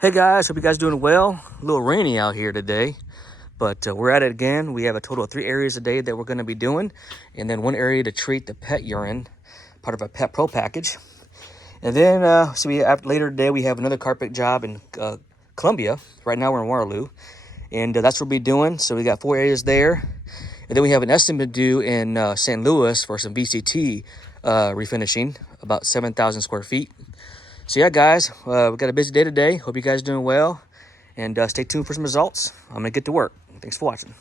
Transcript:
Hey guys, hope you guys doing well. A little rainy out here today, but we're at it again. We have a total of 3 areas a day that we're going to be doing, and then 1 area to treat the pet urine, part of a Pet Pro package. And then later today we have another carpet job in Columbia. Right now we're in Waterloo, and that's what we'll be doing. So we got 4 areas there, and then we have an estimate due in St. Louis for some VCT refinishing, about 7,000 square feet. So yeah, guys, we've got a busy day today. Hope you guys are doing well, and stay tuned for some results. I'm gonna get to work. Thanks for watching.